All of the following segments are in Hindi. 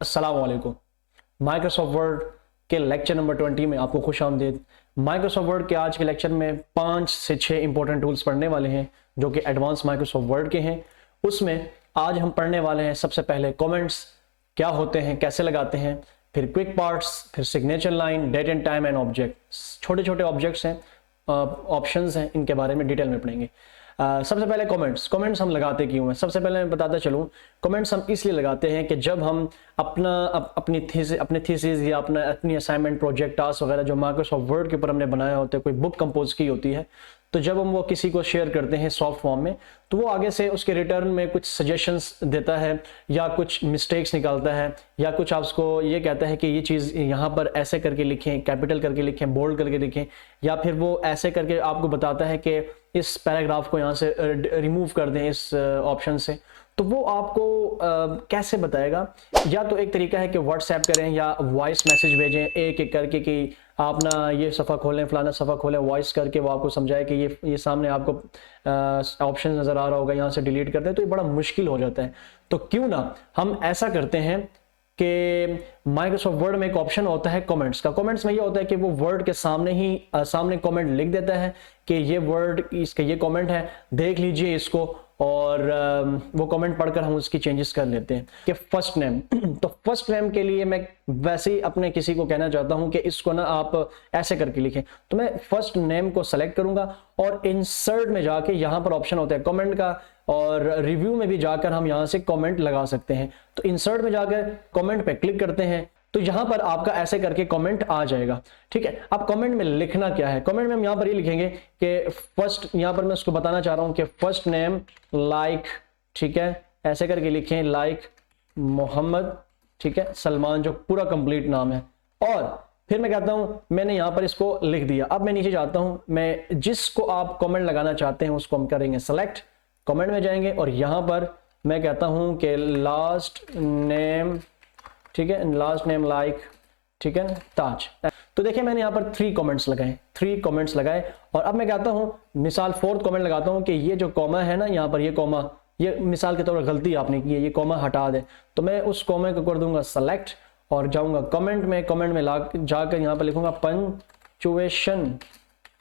अस्सलाम वालेकुम। माइक्रोसॉफ्ट वर्ड के लेक्चर नंबर 20 में आपको खुश आमदीद। माइक्रोसॉफ्ट वर्ड के आज के लेक्चर में 5 से 6 इंपॉर्टेंट टूल्स पढ़ने वाले हैं जो कि एडवांस माइक्रोसॉफ्ट वर्ड के हैं। उसमें आज हम पढ़ने वाले हैं सबसे पहले कमेंट्स क्या होते हैं, कैसे लगाते हैं, फिर क्विक पार्ट्स, फिर signature line, date and time and object. छोटे छोटे ऑब्जेक्ट्स हैं, ऑप्शंस हैं, इनके बारे में डिटेल में पढ़ेंगे। सबसे पहले कमेंट्स हम लगाते क्यों हैं? सबसे पहले मैं बताता चलूँ, कमेंट्स हम इसलिए लगाते हैं कि जब हम अपनी थीसिस या अपनी असाइनमेंट, प्रोजेक्ट, टास्क वगैरह जो माइक्रोसॉफ्ट वर्ड के ऊपर हमने बनाया होता है, कोई बुक कंपोज की होती है, तो जब हम वो किसी को शेयर करते हैं सॉफ्ट फॉर्म में, तो वो आगे से उसके रिटर्न में कुछ सजेशंस देता है या कुछ मिस्टेक्स निकालता है या कुछ आपको ये कहता है कि ये चीज़ यहाँ पर ऐसे करके लिखें, कैपिटल करके लिखें, बोल्ड करके लिखें, या फिर वो ऐसे करके आपको बताता है कि इस पैराग्राफ को यहाँ से रिमूव कर दें इस ऑप्शन से। तो वो आपको कैसे बताएगा? या तो एक तरीका है कि व्हाट्सएप करें या वॉइस मैसेज भेजें एक एक करके कि आप ना ये सफ़ा खोलें, फलाना सफ़ा खोलें, वॉइस करके वो आपको समझाए कि ये सामने आपको ऑप्शन नज़र आ रहा होगा, यहाँ से डिलीट कर दें। तो ये बड़ा मुश्किल हो जाता है। तो क्यों ना हम ऐसा करते हैं कि माइक्रोसॉफ्ट वर्ड में एक ऑप्शन होता है कमेंट्स का। कमेंट्स में ये होता है कि वो वर्ड के सामने कमेंट लिख देता है कि ये वर्ड, इसका ये कमेंट है, देख लीजिए इसको, और वो कमेंट पढ़कर हम उसकी चेंजेस कर लेते हैं। कि फर्स्ट नेम तो फर्स्ट नेम के लिए मैं वैसे ही अपने किसी को कहना चाहता हूं कि इसको ना आप ऐसे करके लिखें, तो मैं फर्स्ट नेम को सेलेक्ट करूंगा और इंसर्ट में जाके यहाँ पर ऑप्शन होता है कमेंट का, और रिव्यू में भी जाकर हम यहाँ से कमेंट लगा सकते हैं। तो इंसर्ट में जाकर कमेंट पे क्लिक करते हैं तो यहाँ पर आपका ऐसे करके कमेंट आ जाएगा। ठीक है, अब कमेंट में लिखना क्या है? कमेंट में हम यहाँ पर ये लिखेंगे कि फर्स्ट, यहाँ पर मैं उसको बताना चाह रहा हूँ कि फर्स्ट नेम लाइक, ठीक है, ऐसे करके लिखें, लाइक मोहम्मद, ठीक है, सलमान, जो पूरा कंप्लीट नाम है। और फिर मैं कहता हूँ मैंने यहाँ पर इसको लिख दिया। अब मैं नीचे जाता हूँ, मैं जिसको आप कमेंट लगाना चाहते हैं उसको हम करेंगे सेलेक्ट, कमेंट में जाएंगे और यहाँ पर मैं कहता हूँ कि लास्ट नेम, ठीक है, लास्ट नेम लाइक, ठीक है, ताज। तो देखिए मैंने यहाँ पर 3 कमेंट्स लगाए और अब मैं कहता हूँ मिसाल 4th कमेंट लगाता हूँ कि ये जो कॉमा है ना, यहाँ पर ये कॉमा, ये मिसाल के तौर पर गलती आपने की है, ये कॉमा हटा दे। तो मैं उस कॉमे को कर दूंगा सेलेक्ट और जाऊंगा कमेंट में जाकर यहाँ पर लिखूंगा पंचुएशन,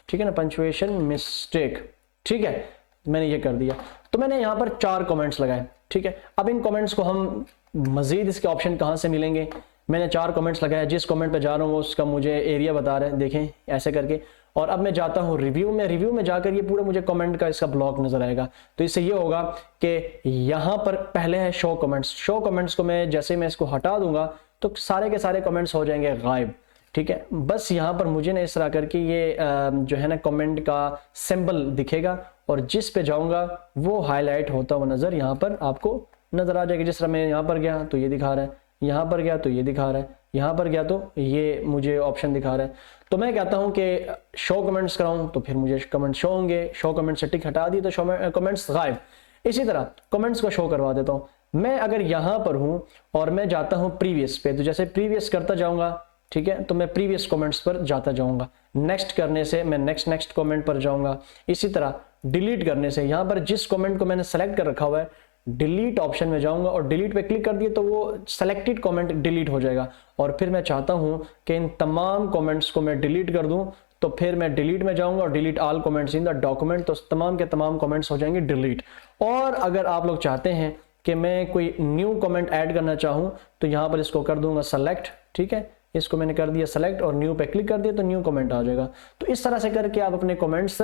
ठीक है ना, पंचुएशन मिस्टेक। ठीक है, मैंने ये कर दिया। तो मैंने यहाँ पर 4 कमेंट्स लगाए। ठीक है, अब इन कमेंट्स को हम मजीद इसके ऑप्शन कहाँ से मिलेंगे? मैंने 4 कमेंट्स लगाया, जिस कमेंट पे जा रहा हूँ वो उसका मुझे एरिया बता रहा है, देखें ऐसे करके। और अब मैं जाता हूँ रिव्यू में जाकर ये पूरा मुझे कमेंट का इसका ब्लॉक नजर आएगा। तो इससे ये होगा कि यहाँ पर पहले है शो कमेंट्स को मैं जैसे मैं इसको हटा दूंगा तो सारे के सारे कमेंट्स हो जाएंगे गायब। ठीक है, बस यहाँ पर मुझे ना इस तरह करके ये जो है ना कमेंट का सिंबल दिखेगा और जिस पे जाऊंगा वो हाईलाइट होता हुआ नजर यहाँ पर आपको नजर आ जाएगा। जिस तरह मैं यहाँ पर गया तो ये दिखा रहा है, यहाँ पर गया तो ये दिखा रहा है, यहाँ पर गया तो ये मुझे ऑप्शन दिखा रहा है। तो मैं कहता हूँ कि शो कमेंट्स कराऊं तो फिर मुझे कमेंट शो होंगे, शो कमेंट से टिक हटा दी तो शो कमेंट्स गायब। इसी तरह कमेंट्स को शो करवा देता हूँ। मैं अगर यहाँ पर हूँ और मैं जाता हूँ प्रीवियस पे, तो जैसे प्रीवियस करता जाऊंगा, ठीक है, तो मैं प्रीवियस कमेंट्स पर जाता जाऊंगा। नेक्स्ट करने से मैं नेक्स्ट कमेंट पर जाऊंगा। इसी तरह डिलीट करने से यहाँ पर जिस कमेंट को मैंने सेलेक्ट कर रखा हुआ है, डिलीट ऑप्शन में जाऊंगा और डिलीट पे क्लिक कर दिए तो वो सेलेक्टेड कमेंट डिलीट हो जाएगा। और फिर मैं चाहता हूं कि इन तमाम कमेंट्स को मैं डिलीट कर दूं, तो फिर मैं डिलीट में जाऊंगा और delete all comments in the document, तो तमाम के तमाम कमेंट्स हो जाएंगे डिलीट। और अगर आप लोग चाहते हैं कि मैं कोई न्यू कमेंट ऐड करना चाहूँ तो यहाँ पर इसको कर दूंगा सेलेक्ट, ठीक है, इसको मैंने कर दिया सेलेक्ट और न्यू पे क्लिक कर दिया तो न्यू कमेंट आ जाएगा। तो इस तरह से करके आप अपने कमेंट्स,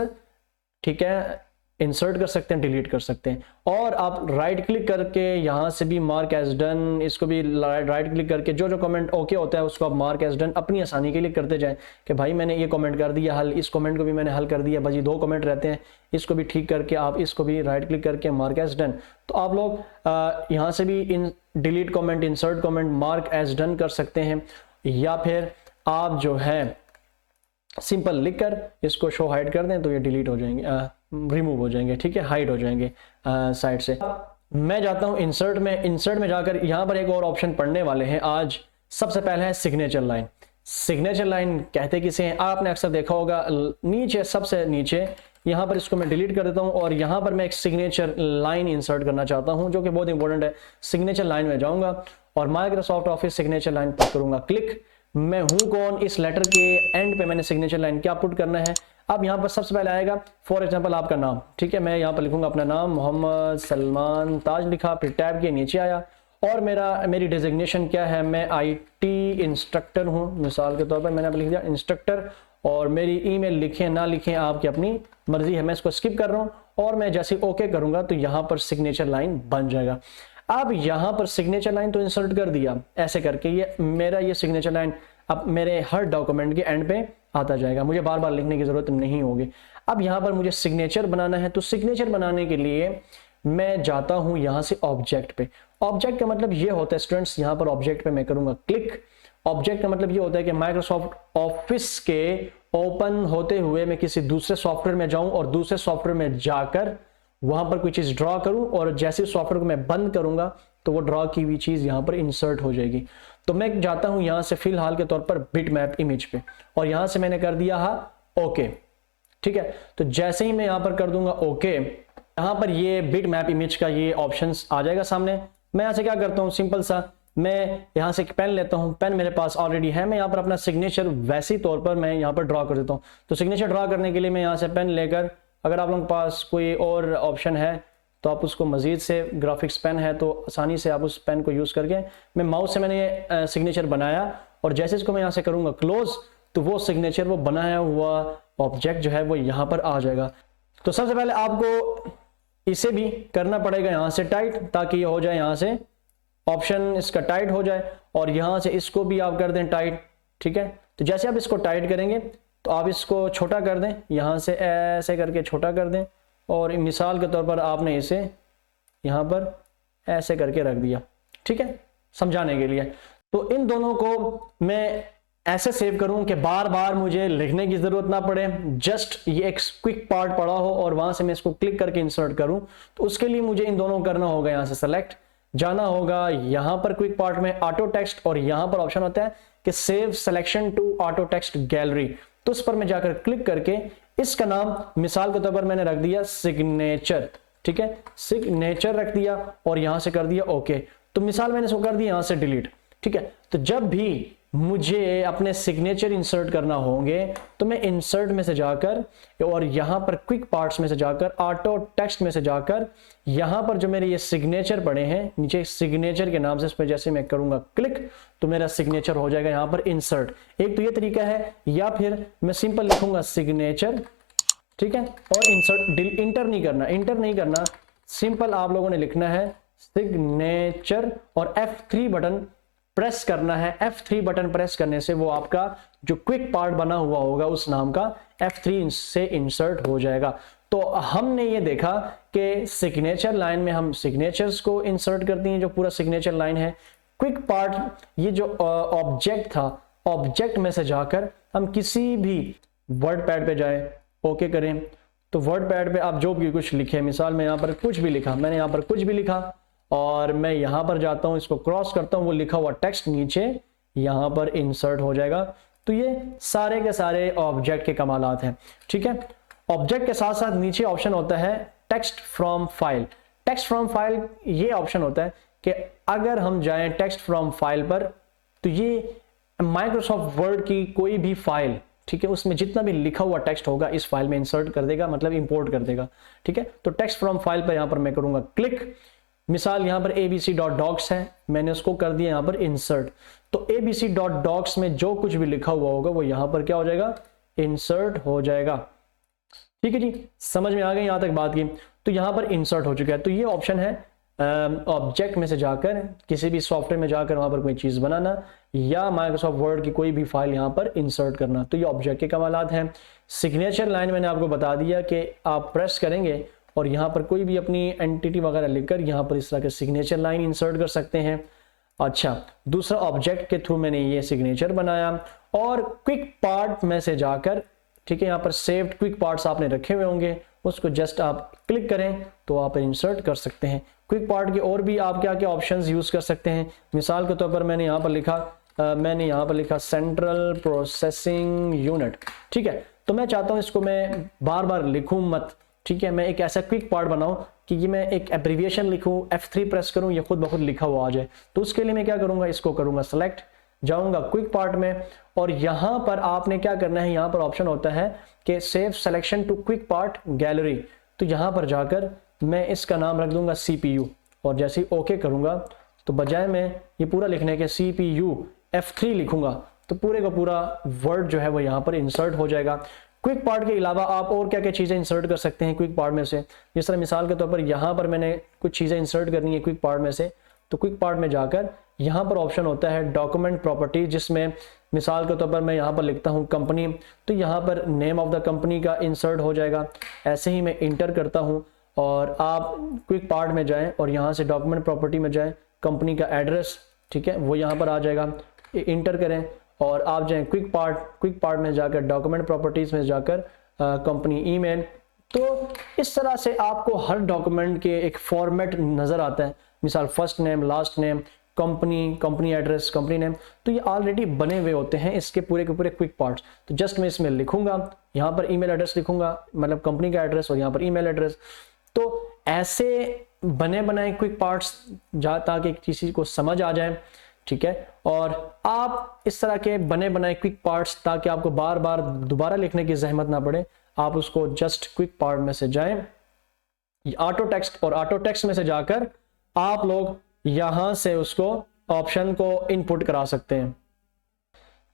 ठीक है, इंसर्ट कर सकते हैं, डिलीट कर सकते हैं। और आप राइट क्लिक करके यहाँ से भी मार्क एज डन, इसको भी राइट क्लिक करके जो कमेंट ओके होता है उसको आप मार्क एज डन अपनी आसानी के लिए करते जाएं कि भाई मैंने ये कमेंट कर दिया हल, इस कमेंट को भी मैंने हल कर दिया, बस ये 2 कमेंट रहते हैं, इसको भी ठीक करके आप इसको भी राइट क्लिक करके मार्क एज डन। तो आप लोग यहाँ से भी इन delete comment, insert comment, mark as done कर सकते हैं, या फिर आप जो है सिंपल लिखकर इसको शो हाइड कर दें तो ये डिलीट हो जाएंगे, रिमूव हो जाएंगे, ठीक है, हाइड हो जाएंगे साइड से। मैं जाता हूं इंसर्ट में जाकर यहाँ पर एक और ऑप्शन पढ़ने वाले हैं आज। सबसे पहला है सिग्नेचर लाइन कहते किसे हैं? आपने अक्सर देखा होगा नीचे, सबसे नीचे यहाँ पर इसको मैं डिलीट कर देता हूँ और यहाँ पर मैं एक सिग्नेचर लाइन इंसर्ट करना चाहता हूँ जो कि बहुत इंपॉर्टेंट है। सिग्नेचर लाइन में जाऊँगा और माइक्रोसॉफ्ट ऑफिस सिग्नेचर लाइन पर करूंगा क्लिक। मैं हूं कौन, इस लेटर के एंड पे मैंने सिग्नेचर लाइन क्या पुट करना है। अब यहाँ पर सबसे पहले आएगा फॉर एग्जांपल आपका नाम, ठीक है, मैं यहाँ पर लिखूंगा अपना नाम मोहम्मद सलमान ताज लिखा, फिर टैब के नीचे आया और मेरी डेजिग्नेशन क्या है, मैं आईटी इंस्ट्रक्टर हूँ, मिसाल के तौर पर मैंने लिख दिया इंस्ट्रक्टर, और मेरी ईमेल लिखें ना लिखें आपकी अपनी मर्जी है, मैं इसको स्किप कर रहा हूँ और मैं जैसे ओके करूंगा तो यहाँ पर सिग्नेचर लाइन बन जाएगा। अब यहाँ पर सिग्नेचर लाइन तो इंसर्ट कर दिया ऐसे करके, ये सिग्नेचर लाइन अब मेरे हर डॉक्यूमेंट के एंड पे आता जाएगा, मुझे बार बार लिखने की जरूरत नहीं होगी। अब यहाँ पर मुझे सिग्नेचर बनाना है, तो सिग्नेचर बनाने के लिए मैं जाता हूँ यहाँ से ऑब्जेक्ट पे। ऑब्जेक्ट का मतलब ये होता है स्टूडेंट्स, यहाँ पर ऑब्जेक्ट पे मैं करूंगा क्लिक। ऑब्जेक्ट का मतलब ये होता है कि माइक्रोसॉफ्ट ऑफिस के ओपन होते हुए मैं किसी दूसरे सॉफ्टवेयर में जाऊं और दूसरे सॉफ्टवेयर में जाकर वहां पर कोई चीज ड्रॉ करूं और जैसे सॉफ्टवेयर को मैं बंद करूंगा तो वो ड्रॉ की हुई चीज यहां पर इंसर्ट हो जाएगी। तो मैं जाता हूं यहां से फिलहाल के तौर पर बिटमैप इमेज पे और यहां से मैंने कर दिया ओके, ठीक है। तो जैसे ही मैं यहां पर कर दूंगा ओके, यहां पर ये बिटमैप इमेज का ये ऑप्शंस आ जाएगा सामने। मैं यहां से क्या करता हूं, सिंपल सा मैं यहां से एक पेन लेता हूं, पेन मेरे पास ऑलरेडी है, मैं यहां पर अपना सिग्नेचर वैसे तौर पर मैं यहां पर ड्रॉ कर देता हूं। तो सिग्नेचर ड्रॉ करने के लिए मैं यहां से पेन लेकर, अगर आप लोगों के पास कोई और ऑप्शन है तो आप उसको मजीद से, ग्राफिक्स पेन है तो आसानी से आप उस पेन को यूज करके, मैं माउस से मैंने ये सिग्नेचर बनाया और जैसे इसको मैं यहां से करूंगा क्लोज तो वो सिग्नेचर, वो बनाया हुआ ऑब्जेक्ट जो है वो यहां पर आ जाएगा। तो सबसे पहले आपको इसे भी करना पड़ेगा यहां से टाइट, ताकि ये हो जाए यहां से ऑप्शन इसका टाइट हो जाए और यहां से इसको भी आप कर दें टाइट, ठीक है। तो जैसे आप इसको टाइट करेंगे तो आप इसको छोटा कर दें, यहां से ऐसे करके छोटा कर दें और मिसाल के तौर पर आपने इसे यहां पर ऐसे करके रख दिया, ठीक है, समझाने के लिए। तो इन दोनों को मैं ऐसे सेव करूं कि बार बार मुझे लिखने की जरूरत ना पड़े, जस्ट ये एक क्विक पार्ट पड़ा हो और वहां से मैं इसको क्लिक करके इंसर्ट करूं। तो उसके लिए मुझे इन दोनों करना होगा, यहां से सेलेक्ट जाना होगा, यहां पर क्विक पार्ट में ऑटो टेक्स्ट और यहां पर ऑप्शन होता है कि save selection to auto text gallery, तो उस पर मैं जाकर क्लिक करके इसका नाम मिसाल के तौर पर मैंने रख दिया सिग्नेचर, ठीक है, सिग्नेचर रख दिया और यहां से कर दिया ओके। तो मिसाल मैंने इसको कर दिया यहां से डिलीट, ठीक है। तो जब भी मुझे अपने सिग्नेचर इंसर्ट करना होंगे तो मैं इंसर्ट में से जाकर और यहां पर क्विक पार्ट्स में से जाकर ऑटो टेक्स्ट में से जाकर यहां पर जो मेरे ये सिग्नेचर पड़े हैं नीचे सिग्नेचर के नाम से, इस पर जैसे मैं करूंगा क्लिक तो मेरा सिग्नेचर हो जाएगा यहां पर इंसर्ट। एक तो ये तरीका है, या फिर मैं सिंपल लिखूंगा सिग्नेचर, ठीक है, और इंसर्ट, इंटर नहीं करना, सिंपल आप लोगों ने लिखना है सिग्नेचर और F3 बटन प्रेस करना है। F3 बटन प्रेस करने से वो आपका जो क्विक पार्ट बना हुआ होगा उस नाम का F3 से इंसर्ट हो जाएगा। तो हमने ये देखा कि सिग्नेचर लाइन में हम सिग्नेचर्स को इंसर्ट करते हैं, जो पूरा सिग्नेचर लाइन है। क्विक पार्ट, ये जो ऑब्जेक्ट था, ऑब्जेक्ट में से जाकर हम किसी भी वर्ड पैड पे जाए, ओके करें, तो वर्ड पैड पे आप जो भी कुछ लिखे, मिसाल में यहाँ पर कुछ भी लिखा, मैंने यहाँ पर कुछ भी लिखा और मैं यहां पर जाता हूं, इसको क्रॉस करता हूं, वो लिखा हुआ टेक्स्ट नीचे यहां पर इंसर्ट हो जाएगा। तो ये सारे के सारे ऑब्जेक्ट के कमालात हैं, ठीक है। ऑब्जेक्ट के साथ साथ नीचे ऑप्शन होता है text from file. Text from file ये ऑप्शन होता है कि अगर हम जाएं टेक्स्ट फ्रॉम फाइल पर तो ये माइक्रोसॉफ्ट वर्ड की कोई भी फाइल, ठीक है, उसमें जितना भी लिखा हुआ टेक्स्ट होगा इस फाइल में इंसर्ट कर देगा, मतलब इंपोर्ट कर देगा, ठीक है। तो टेक्स्ट फ्रॉम फाइल पर यहां पर मैं करूंगा क्लिक, मिसाल यहां पर abc.docs है, मैंने उसको कर दिया यहां पर इंसर्ट। तो abc.docs में जो कुछ भी लिखा हुआ होगा वो यहां पर क्या हो जाएगा, इंसर्ट हो जाएगा, ठीक है जी, समझ में आ गई यहां तक बात की। तो यहां पर इंसर्ट हो चुका है। तो ये ऑप्शन है ऑब्जेक्ट में से जाकर किसी भी सॉफ्टवेयर में जाकर वहां पर कोई चीज बनाना या माइक्रोसॉफ्ट वर्ड की कोई भी फाइल यहां पर इंसर्ट करना। तो ये ऑब्जेक्ट के कमालात हैं। सिग्नेचर लाइन मैंने आपको बता दिया कि आप प्रेस करेंगे और यहाँ पर कोई भी अपनी एंटिटी वगैरह लिखकर यहाँ पर इस तरह के सिग्नेचर लाइन इंसर्ट कर सकते हैं। अच्छा, दूसरा ऑब्जेक्ट के थ्रू मैंने ये सिग्नेचर बनाया और क्विक पार्ट में से जाकर, ठीक है, यहाँ पर सेव्ड क्विक पार्ट्स आपने रखे हुए होंगे, उसको जस्ट आप क्लिक करें तो आप इंसर्ट कर सकते हैं। क्विक पार्ट के और भी आप क्या क्या ऑप्शंस यूज कर सकते हैं। मिसाल के तौर पर मैंने यहाँ पर लिखा सेंट्रल प्रोसेसिंग यूनिट, ठीक है। तो मैं चाहता हूँ इसको मैं बार बार लिखूं मत, ठीक है, मैं एक ऐसा क्विक पार्ट बनाऊं कि ये मैं एक एब्रीविएशन लिखूं, F3 प्रेस करूं, ये खुद ब खुद लिखा हुआ आ जाए। तो उसके लिए मैं क्या करूंगा, इसको करूंगा सेलेक्ट, जाऊंगा क्विक पार्ट में, और यहां पर आपने क्या करना है, यहां पर ऑप्शन होता है कि save selection to quick part gallery. तो यहां पर जाकर मैं इसका नाम रख दूंगा CPU, और जैसे ही ओके करूंगा तो बजाय मैं ये पूरा लिखने के CPU F3 लिखूंगा तो पूरे का पूरा वर्ड जो है वो यहाँ पर इंसर्ट हो जाएगा। क्विक पार्ट के अलावा आप और क्या क्या चीज़ें इंसर्ट कर सकते हैं क्विक पार्ट में से, जिस तरह मिसाल के तौर पर यहाँ पर मैंने कुछ चीज़ें इंसर्ट करनी है क्विक पार्ट में से, तो क्विक पार्ट में जाकर यहाँ पर ऑप्शन होता है डॉक्यूमेंट प्रॉपर्टी, जिसमें मिसाल के तौर पर मैं यहाँ पर लिखता हूँ कंपनी, तो यहाँ पर नेम ऑफ द कंपनी का इंसर्ट हो जाएगा। ऐसे ही मैं इंटर करता हूँ और आप क्विक पार्ट में जाएं और यहाँ से डॉक्यूमेंट प्रॉपर्टी में जाएं, कंपनी का एड्रेस, ठीक है, वो यहाँ पर आ जाएगा, इंटर करें और आप जाएं क्विक पार्ट में जाकर डॉक्यूमेंट प्रॉपर्टीज में जाकर कंपनी ईमेल। तो इस तरह से आपको हर डॉक्यूमेंट के एक फॉर्मेट नज़र आता है, मिसाल first name, last name, company address, company name, तो ये ऑलरेडी बने हुए होते हैं इसके पूरे के पूरे क्विक पार्ट्स। तो जस्ट मैं इसमें लिखूंगा, यहाँ पर ईमेल एड्रेस लिखूंगा, मतलब कंपनी का एड्रेस, और यहाँ पर ईमेल एड्रेस। तो ऐसे बने बनाए क्विक पार्ट्स ताकि किसी को समझ आ जाए, ठीक है। और आप इस तरह के बने बनाए क्विक पार्ट्स, ताकि आपको बार बार दोबारा लिखने की जहमत ना पड़े, आप उसको जस्ट क्विक पार्ट में से जाएं, ऑटो टेक्स्ट, और ऑटो टेक्स्ट में से जाकर आप लोग यहां से उसको ऑप्शन को इनपुट करा सकते हैं।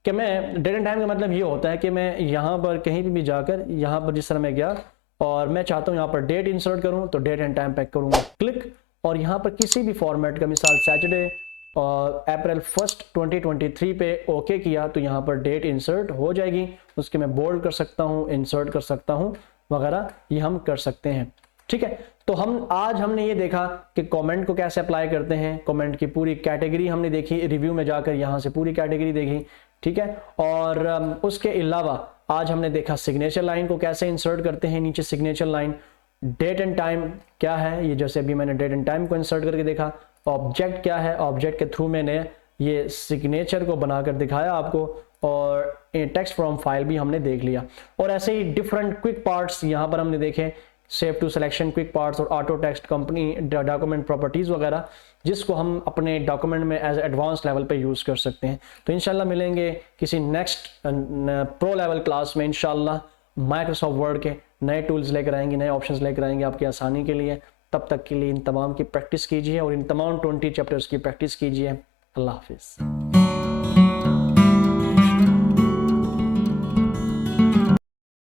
कि मैं डेट एंड टाइम का मतलब ये होता है कि मैं यहाँ पर कहीं भी जाकर, यहाँ पर जिस तरह मैं गया और मैं चाहता हूँ यहाँ पर डेट इंसर्ट करूँ, तो डेट एंड टाइम पे करूँगा क्लिक, और यहाँ पर किसी भी फॉर्मेट का, मिसाल सैटरडे और अप्रैल 1 2023 पे ओके किया, तो यहाँ पर डेट इंसर्ट हो जाएगी। उसके मैं बोल्ड कर सकता हूँ, इंसर्ट कर सकता हूँ वगैरह, ये हम कर सकते हैं, ठीक है। तो आज हमने ये देखा कि कमेंट को कैसे अप्लाई करते हैं, कमेंट की पूरी कैटेगरी हमने देखी, रिव्यू में जाकर यहाँ से पूरी कैटेगरी देखी, ठीक है। और उसके अलावा आज हमने देखा सिग्नेचर लाइन को कैसे इंसर्ट करते हैं, नीचे signature line, date and time क्या है, ये जैसे अभी मैंने डेट एंड टाइम को इंसर्ट करके देखा, ऑब्जेक्ट क्या है, ऑब्जेक्ट के थ्रू मैंने ये सिग्नेचर को बनाकर दिखाया आपको, और टेक्स्ट फ्रॉम फाइल भी हमने देख लिया। और ऐसे ही डिफरेंट क्विक पार्ट्स यहाँ पर हमने देखे, save to selection quick parts और auto text, company document properties वगैरह, जिसको हम अपने डॉक्यूमेंट में एज एडवांस लेवल पे यूज़ कर सकते हैं। तो इंशाल्लाह मिलेंगे किसी नेक्स्ट प्रो लेवल क्लास में, इंशाल्लाह माइक्रोसॉफ्ट वर्ड के नए टूल्स लेकर आएंगे, नए ऑप्शंस लेकर आएंगे आपकी आसानी के लिए। तब तक के लिए इन तमाम की प्रैक्टिस कीजिए और इन तमाम 20 चैप्टर्स की प्रैक्टिस कीजिए। अल्लाह हाफिज़।